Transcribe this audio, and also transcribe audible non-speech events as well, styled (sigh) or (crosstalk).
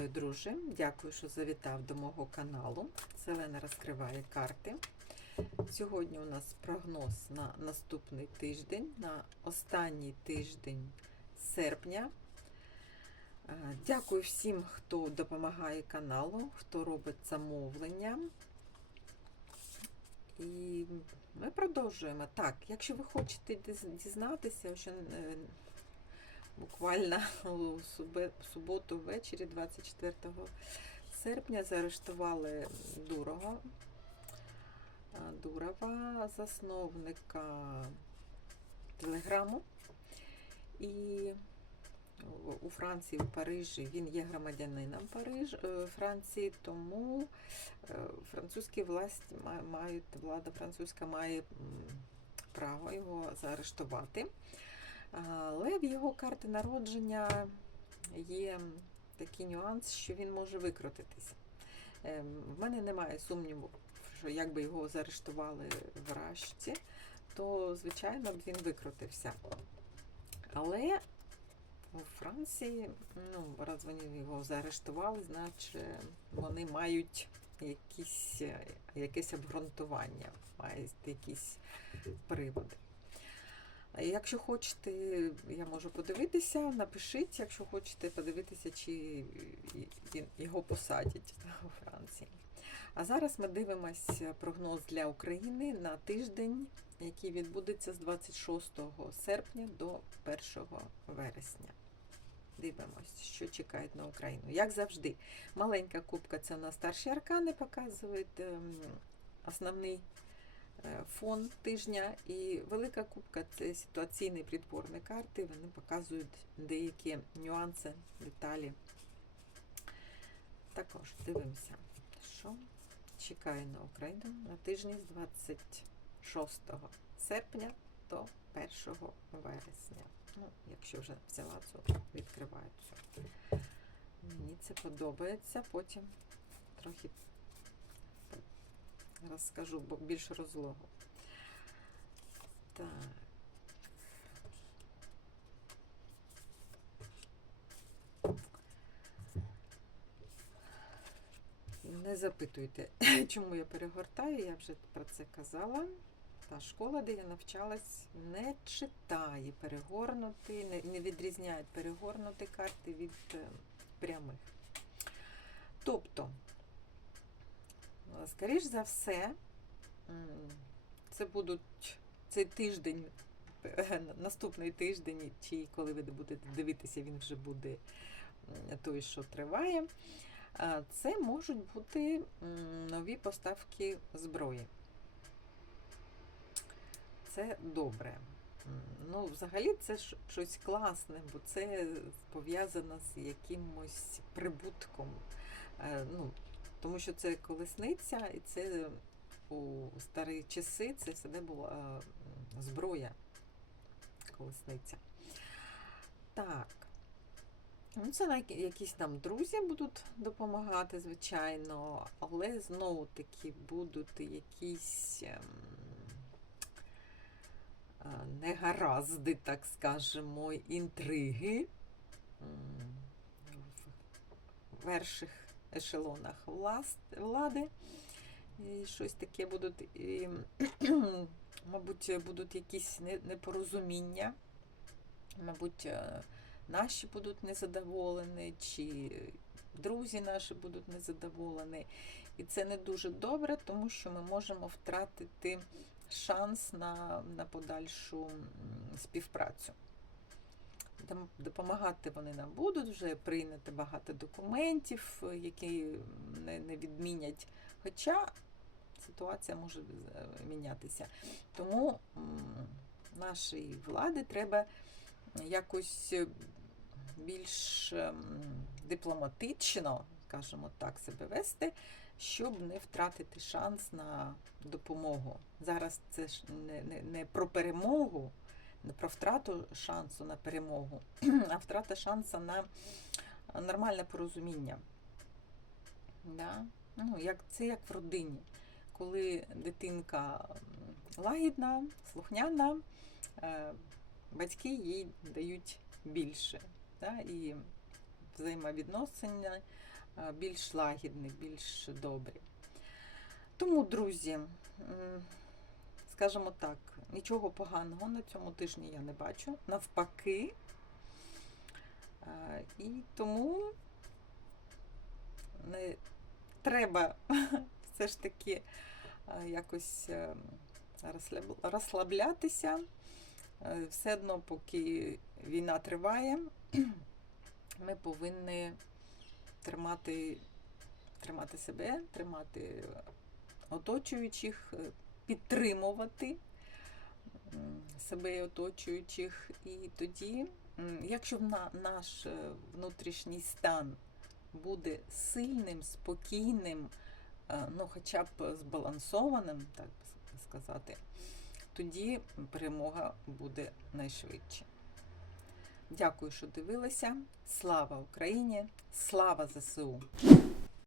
Вітаю, друже! Дякую, що завітав до мого каналу. Селена розкриває карти. Сьогодні у нас прогноз на наступний тиждень, на останній тиждень серпня. Е, Дякую всім, хто допомагає каналу, хто робить замовлення. І ми продовжуємо. Так, якщо ви хочете дізнатися, що е, буквально у суботу ввечері, 24 серпня, заарештували Дурова, Дурова, засновника Телеграму. І у- Франції, у Парижі, він є громадянином Париж, е, Франції, тому е, французькі власті мають, влада французька має право його заарештувати. Але в його карти народження є такий нюанс, що він може викрутитись. Ем, В мене немає сумніву, що якби його заарештували в Рашці, то, звичайно, б він викрутився. Але у Франції, ну, раз вони його заарештували, значить вони мають якісь, якесь обґрунтування, мають якісь приводи. Якщо хочете, я можу подивитися, напишіть, якщо хочете подивитися, чи його посадять у Франції. А зараз ми дивимося прогноз для України на тиждень, який відбудеться з 26 серпня до 1 вересня. Дивимось, що чекають на Україну. Як завжди, маленька кубка це у нас старші аркани показують ем, основний фон тижня. І велика кубка це ситуаційні придворні карти. Вони показують деякі нюанси, деталі. Також дивимося, що чекає на Україну на тижні з 26 серпня до 1 вересня. Ну, якщо вже взяла цю, відкриваю цю. Мені це подобається, потім трохи розкажу, бо більш розлого. Не запитуйте, (clears throat) чому я перегортаю, я вже про це казала. Та школа, де я навчалась, не читає перегорнути, не, відрізняє перегорнути карти від е, прямих. Тобто, скоріш за все, це будуть цей тиждень, е, наступний тиждень, чи коли ви будете дивитися, він вже буде той, що триває. Це можуть бути нові поставки зброї. Це добре. Ну, взагалі, це щось класне, бо це пов'язано з якимось прибутком. Е, Ну, тому що це колесниця, і це у старі часи це завжди була е, зброя, колесниця. Так. Ну, це якісь там друзі будуть допомагати, звичайно, але знову таки будуть якісь ем, е, негаразди, так скажемо, інтриги в верших ешелонах влади. І щось таке будуть, і, (clears throat) мабуть, будуть якісь непорозуміння, мабуть, е, наші будуть незадоволені, чи друзі наші будуть незадоволені. І це не дуже добре, тому що ми можемо втратити шанс на, на подальшу співпрацю. Дом- Допомагати вони нам будуть, вже прийнято багато документів, е, які не, не відмінять. Хоча ситуація може е, мінятися. Тому нашій владі треба якось е, більш ем, дипломатично, скажімо так, себе вести, щоб не втратити шанс на допомогу. Зараз це ж не, не, не про перемогу, про втрату шансу на перемогу, (clears throat) а втрата шансу на нормальне порозуміння. Да? Ну, як, це як в родині, коли дитинка лагідна, слухняна, е, батьки їй дають більше. Да? І взаємовідносини е, більш лагідні, більш добрі. Тому, друзі, скажімо так, нічого поганого на цьому тижні я не бачу. Навпаки. Е, І тому не треба (laughs) все ж таки е, якось е, розслаблятися. Все одно, поки війна триває, (clears throat) ми повинні тримати, тримати себе, тримати оточуючих, підтримувати себе і оточуючих. І тоді, якщо наш е, внутрішній стан буде сильним, спокійним, е, ну хоча б збалансованим, так би сказати, тоді перемога буде найшвидше. Дякую, що дивилися. Слава Україні! Слава ЗСУ!